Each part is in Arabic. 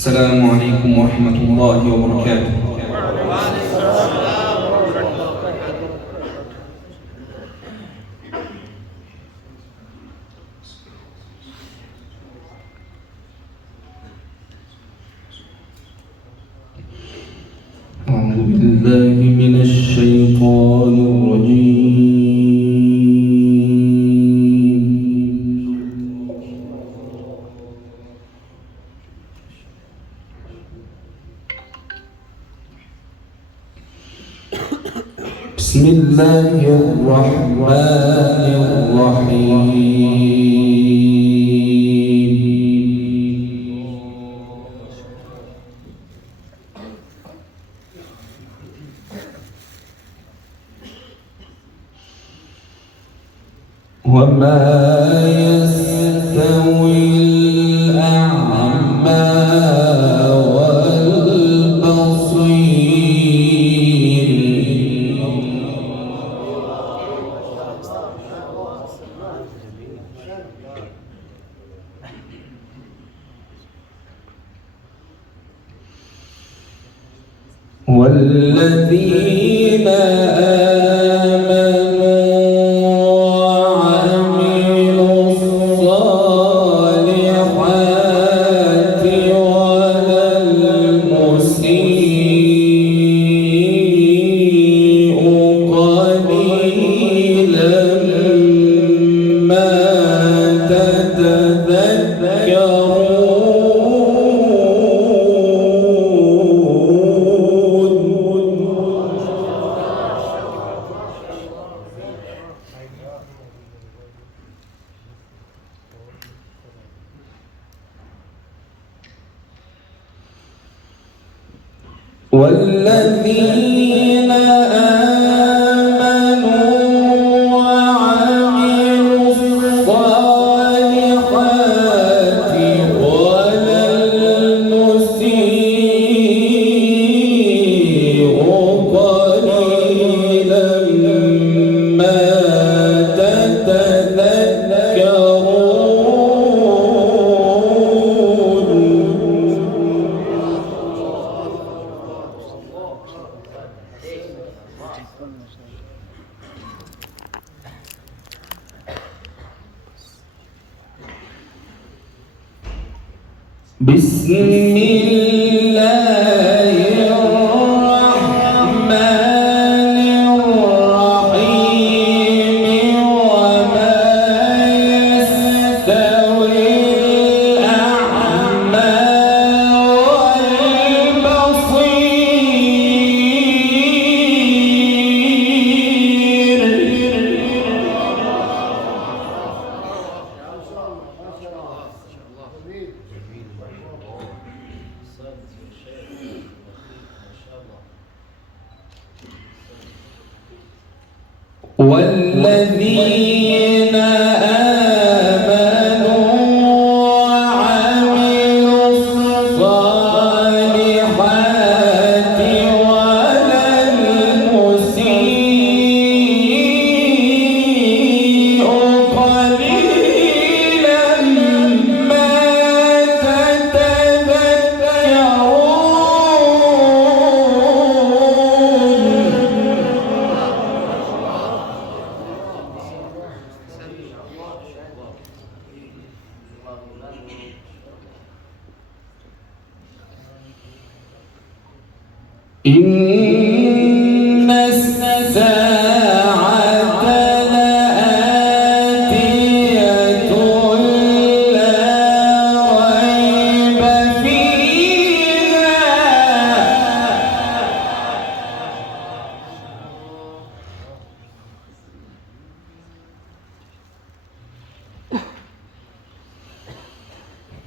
السلام عليكم ورحمة الله وبركاته. أعوذ بالله من الشيطان الرجيم. بسم الله الرحمن الرحيم. وما يستوي الأعمى والبصير والذين والذين آمنوا وعملوا الصالحات ولا المسيء قليلا ما بسم الله الرحمن الرحيم. وما يستوي الأعمى والذين آمنوا وعملوا الصالحات ولا المسيء قليلا ما إن الساعة لآتية لا ريب فيها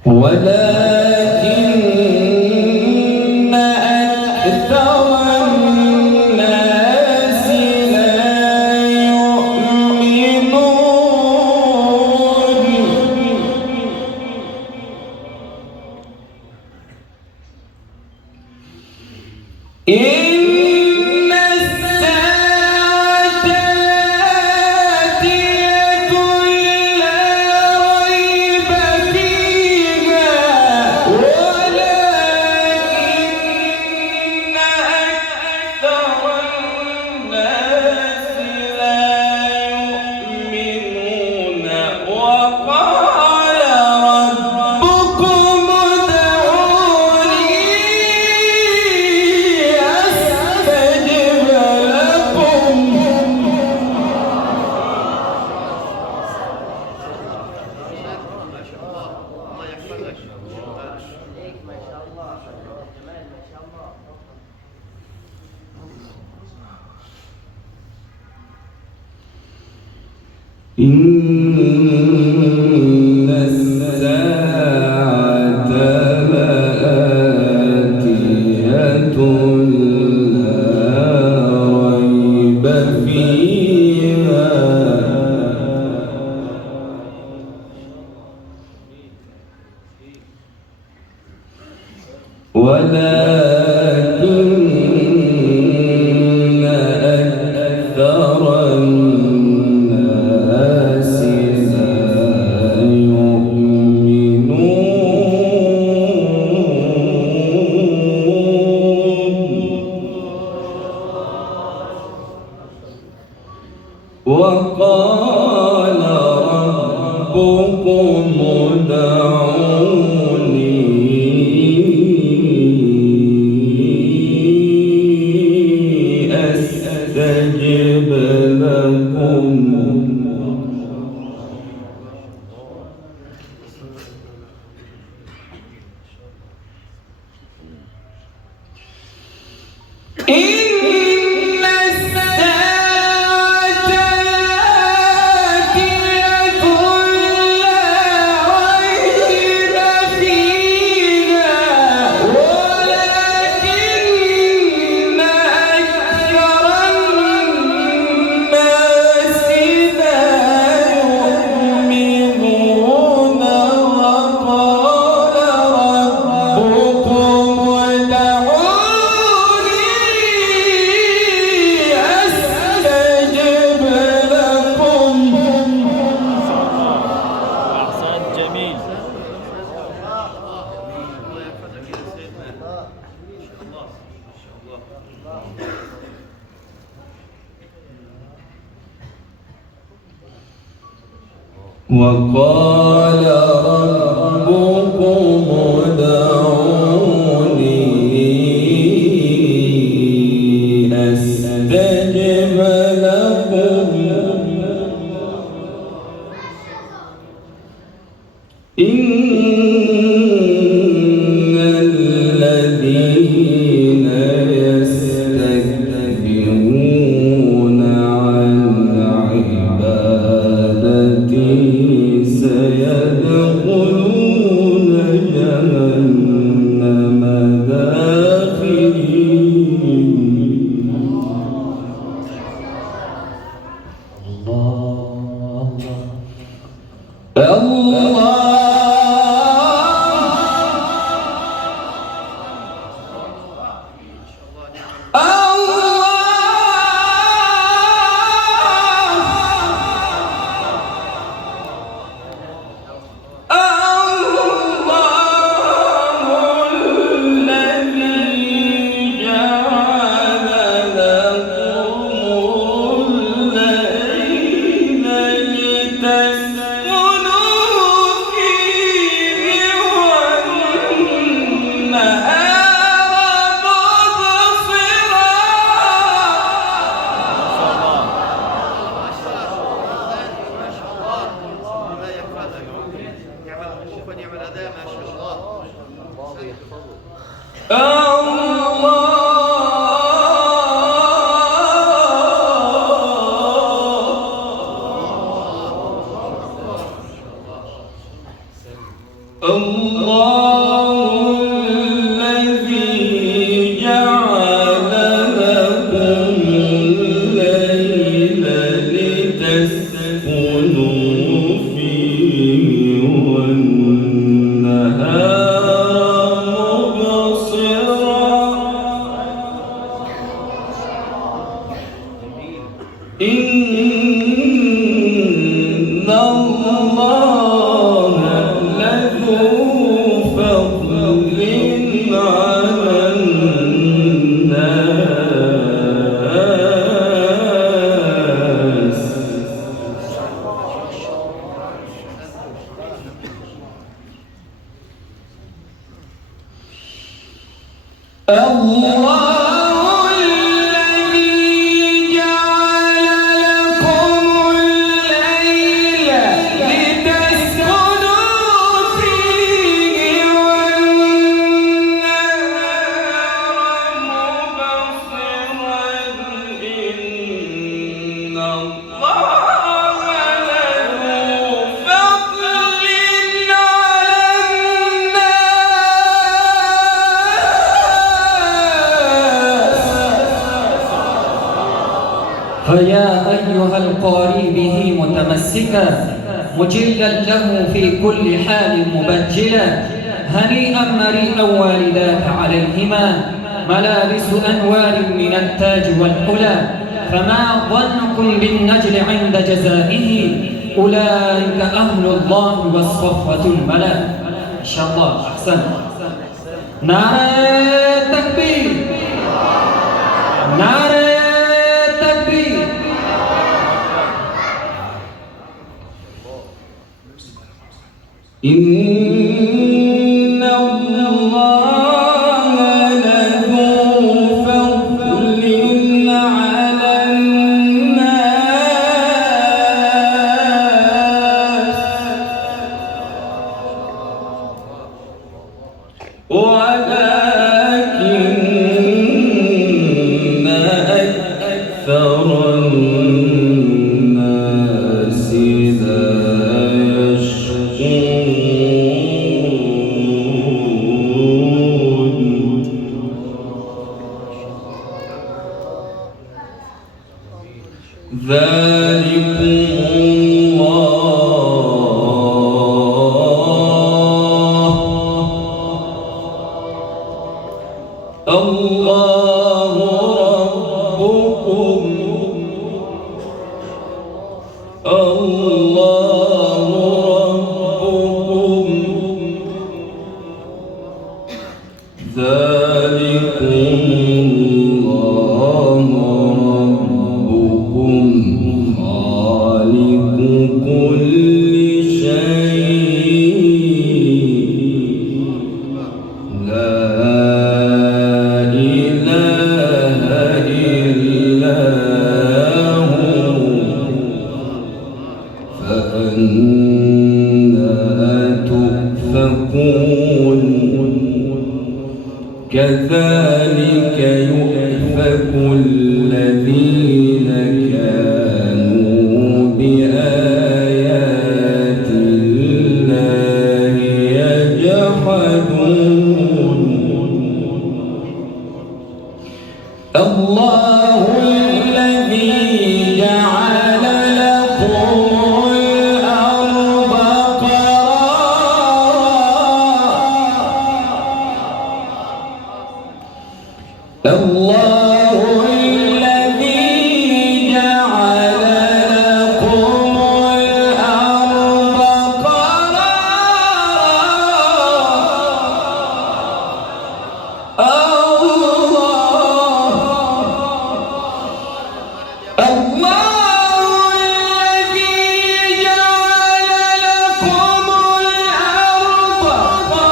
ولكن أكثر الناس لا يؤمنون. إن الساعة لآتية لا ريب فيها ولكن إن الساعة لآتية لا ريب فيها ولكن أكثر الناس لا يؤمنون وقال ربكم ادعوني أستجب لكم إن الساعة آتية لا ريب فيها ولكن أكثر الناس لا يؤمنون وقال ربكم ادعوني أستجب لكم أحسن جميل. وقال ربكم ادعوني أستجب لكم إن الذين يستكبرون عن عبادتي سيدخلون جهنم داخرين الله الله الذي جعل لكم الليل لتسكنوا فيه والنهار مبصرا إن الله لذو فضل على الناس الله الذي جعل لكم الليل لتسكنوا فيه والنهار مبصرا إن الله لذو فيا أيها القاري به متمسكا مجلا له في كل حال مبجلا هنيئا مريئا والداك عليهما ملابس أنوار من التاج والحلى فما ظنكم بالنجل عند جزائه أولئك أهل الله والصفوة الملا. إن شاء الله. أحسن. نعرة تكبير، نعرة تكبير. إن الله لذو فضل على الناس ولكن أكثر الناس لا يشكرون. ذلكم الله ربكم الله ربكم ذلكم الله ربكم خالق كل شيء لا إله إلا هو فأنى تؤفكون. كذلك يؤفك الذين كانوا بآيات الله يجحدون. الله الذي جعل لكم الأرض قرارا الله الذي جعل لكم الأرض قرارا الله الذي جعل لكم الأرض قرارا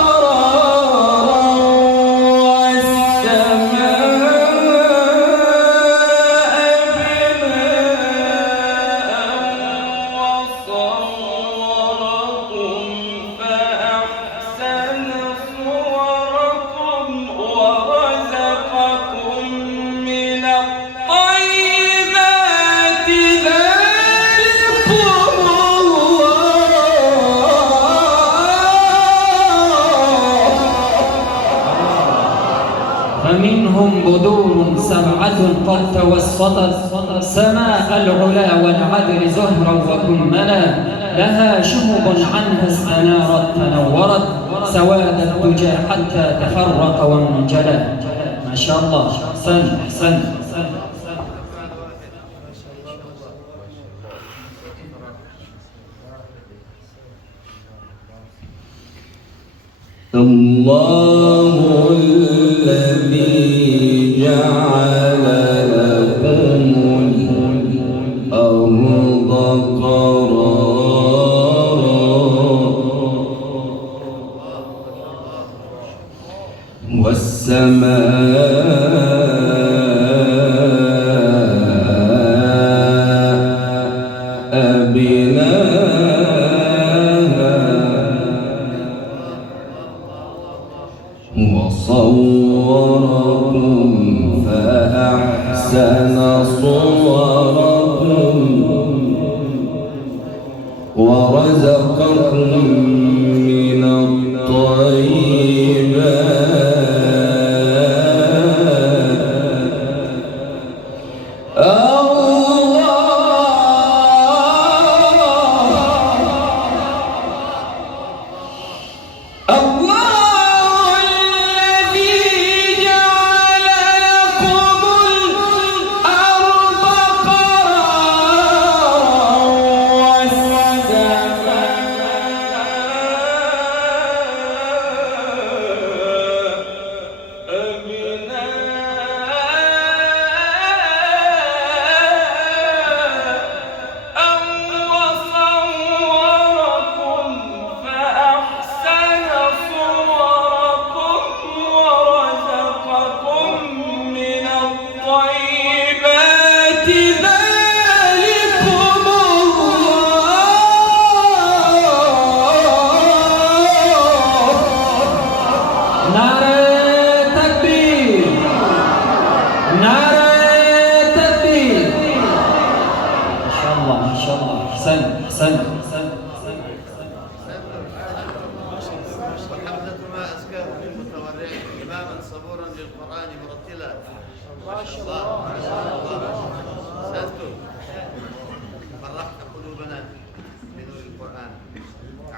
فمنهم بدور سبعة قد توسطت سماء العلا والعدل زهرا وكملا لها شهب عنها استنارت تنورت سواد الدجى حتى تفرق وانجلى. ما شاء الله. أحسن أحسن. الله الذي جعل لكم الأرض قرارا والسماء بناها وصوركم فأحسن صوركم ورزقكم من الطيبات. الله نعرة تكبير. ما شاء الله ما شاء الله. أحسنت أحسنت. وحمدكما أزكاكم المتورع إماما صبورا للقرآن مرتلا. ما شاء الله ما شاء الله. أحسنتم. فرحت قلوبنا بنور القرآن.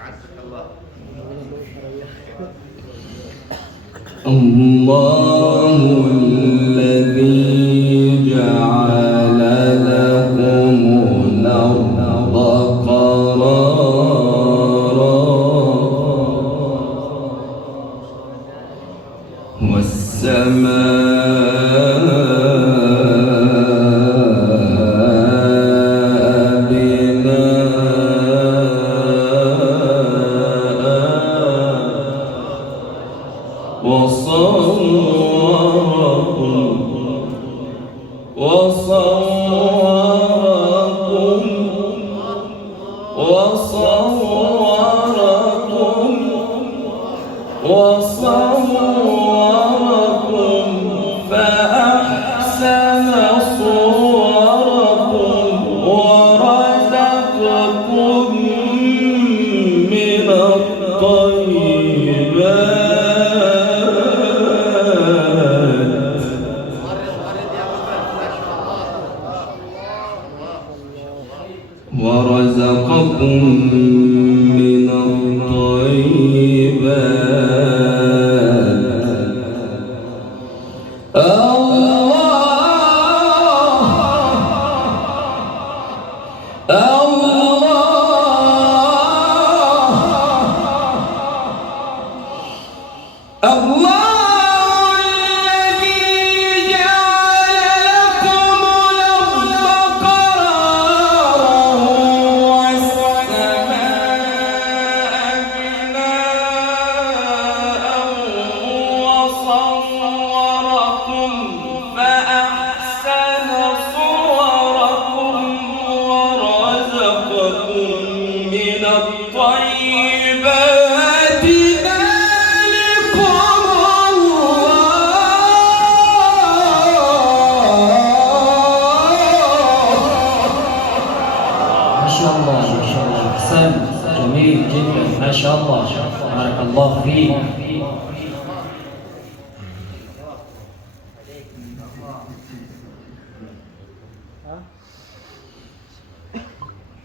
أعزك الله. الله الذي جعل لكم الأرض قرارا والسماء بناء وصوركم فأحسن صوركم ورزقكم من الطيبات ورزقكم من الطيبات. الله جميل جدا ما شاء الله. بارك الله فيك.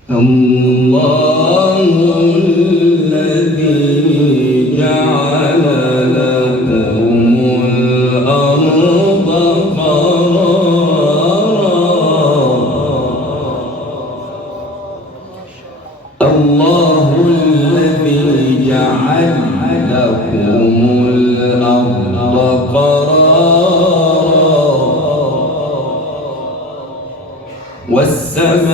الله الذي جعل لكم الأرض قرارا. الله الذي جعل لكم الأرض قرارا والسماء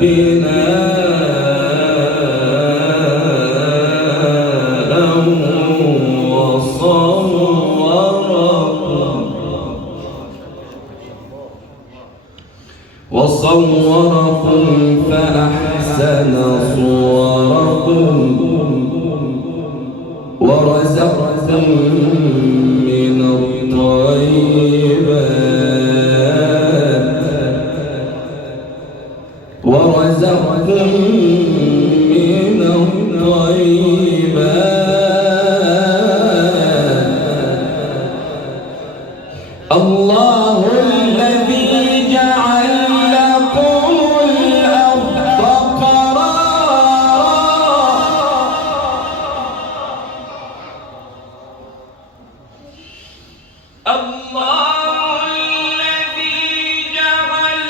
بناء وصوركم فأحسن صوركم ورزقكم من الطيبات ورزقكم من الطيبات. الله الذي جعل لكم الأرض قرارا. الله الذي جعل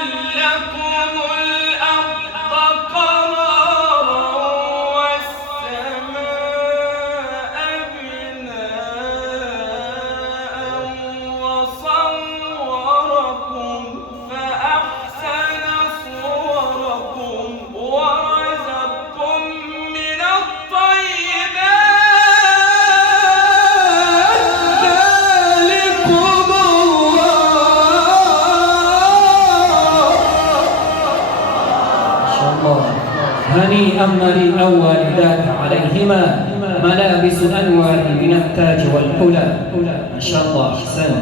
لكم الأرض قرارا والسماء بناء وصوركم فأحسن صوركم ورزقكم من الطيبات. ذلكم الله. هنيئا مريئا والداك عليهما ملابس أنواع من التاج والحلى. ما شاء الله، أحسن.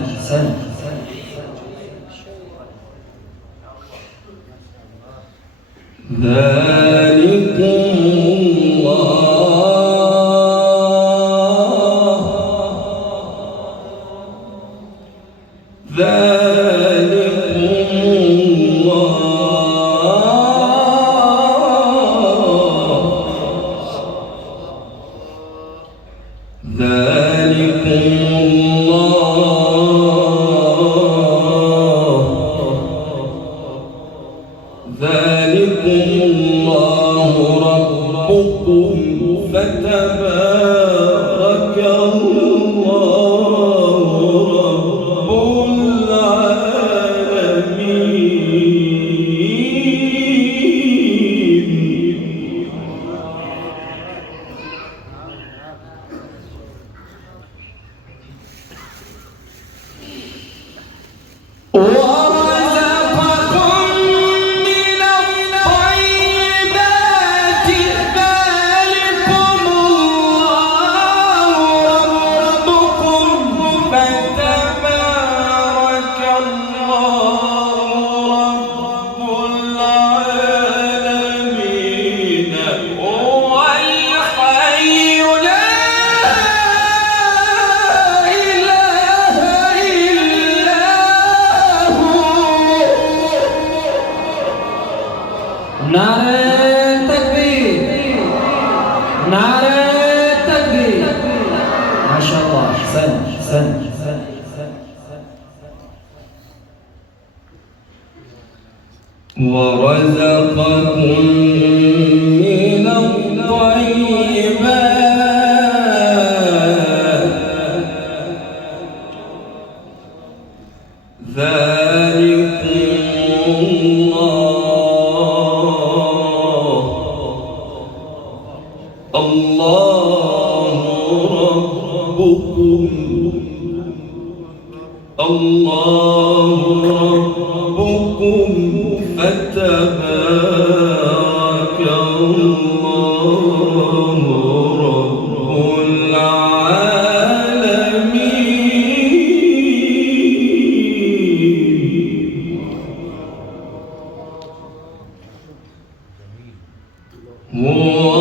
ذلكم ذلكم الله ربكم فتبارك الله رب العالمين. ما شاء الله، أحسن. ورزقكم من الطيبات ذلكم الله ربكم فتبارك الله رب العالمين. هو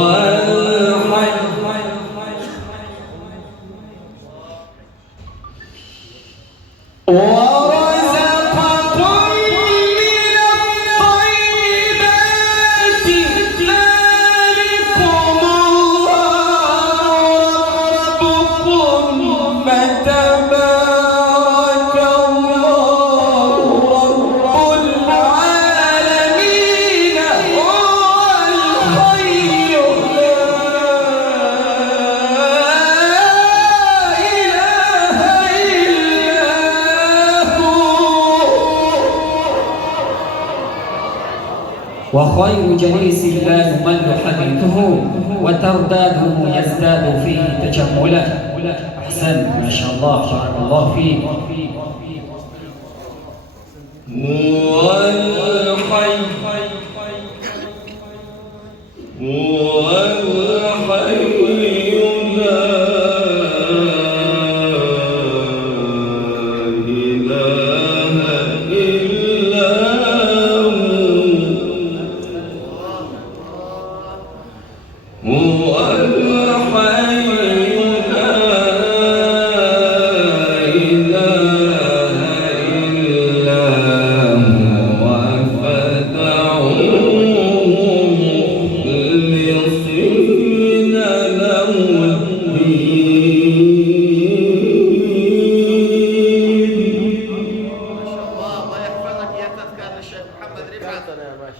وخير جليس لا يمل حديثه وترداده يزداد فيه تجملا. أحسن، ما شاء الله، بارك الله فيك. هو الحي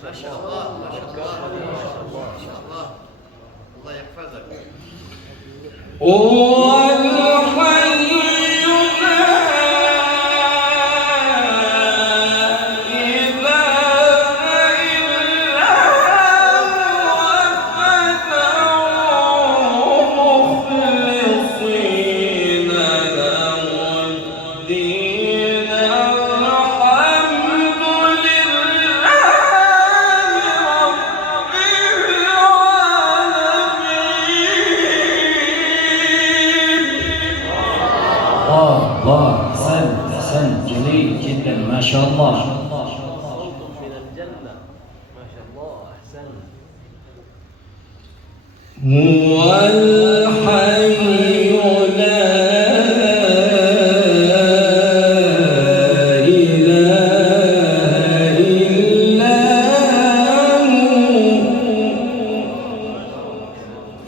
ما شاء الله الله يحفظك. شاء الله. صوت من الجنة ما شاء الله أحسن. هو الحي لا إله إلا هو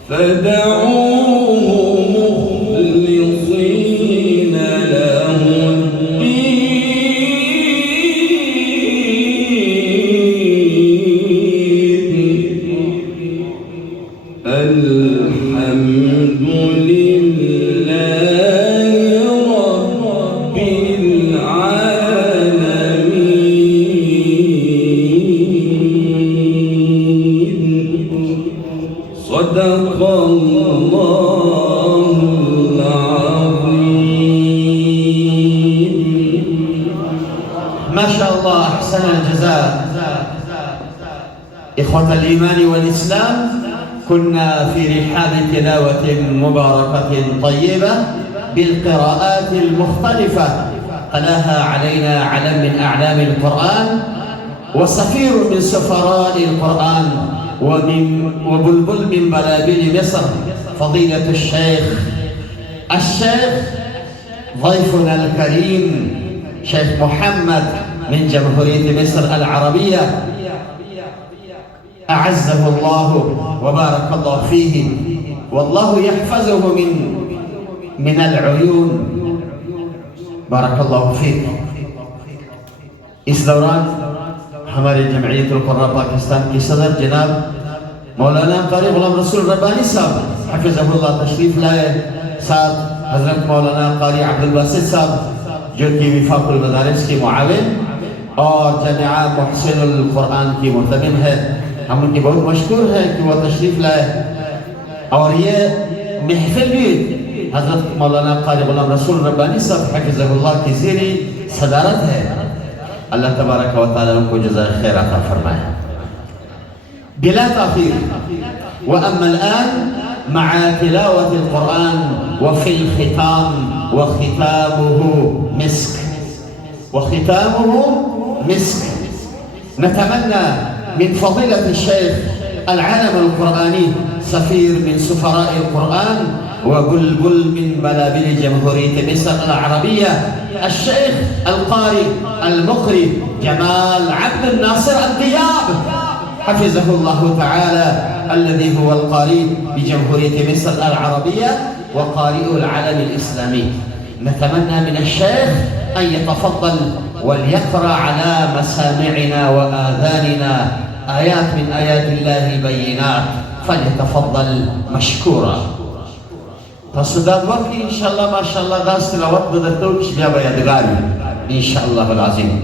فادعوه مخلصين له الدين. الحمد لله رب العالمين. صدق الله العظيم. ما شاء الله أحسن الجزاء. إخوة الإيمان والإسلام، كنا في رحاب تلاوة مباركة طيبة بالقراءات المختلفة قلاها علينا علم من أعلام القرآن وسفير من سفراء القرآن وبلبل من بلابل مصر، فضيلة الشيخ ضيفنا الكريم شيخ محمد من جمهورية مصر العربية، أعزه الله وبارك الله فيه، والله يحفظه من العيون. بارك الله فيك. इस दौरान हमारे जमईयत القراء पाकिस्तान की सदर जनाब मौलाना कारी गुलाम रसूल रब्बानी साहब हफिज़हुल्लाह तशरीफ लाए, साथ हजरत मौलाना कारी अब्दुल बासित साहब जो कि विफाकुल मदारिस के मुआविन और जामिया मुहसिनुल कुरान की मुंतज़िम है। हम उनके बहुत मशकूर हैं कि वो तशरीफ लाए। और ये महफिल भी हजरत मौलाना कारी गुलाम रसूल रब्बानी साहब हफिज़हुल्लाह की ज़ेरी सदारत है। अल्लाह तबारक व तआला उनको जज़ाए खैर अता फरमाए। बिला ताख़ीर व अम्मा الآن مع تلاوة القرآن وفي الختام وختامه مسك. نتمنى من فضيلة الشيخ العالم القرآني سفير من سفراء القرآن وبلبل من بلابل جمهورية مصر العربية الشيخ القارئ المقري جمال عبد الناصر الدياب حفظه الله تعالى، الذي هو القارئ بجمهورية مصر العربية وقارئ العالم الإسلامي. نتمنى من الشيخ أن يتفضل وليقرأ على مسامعنا وآذاننا آيات من آيات الله البينات، فليتفضل مشكورا. تصدق وقت إن شاء الله ما شاء الله داس تلاوت بدرتوك شباب يدغالي إن شاء الله العظيم.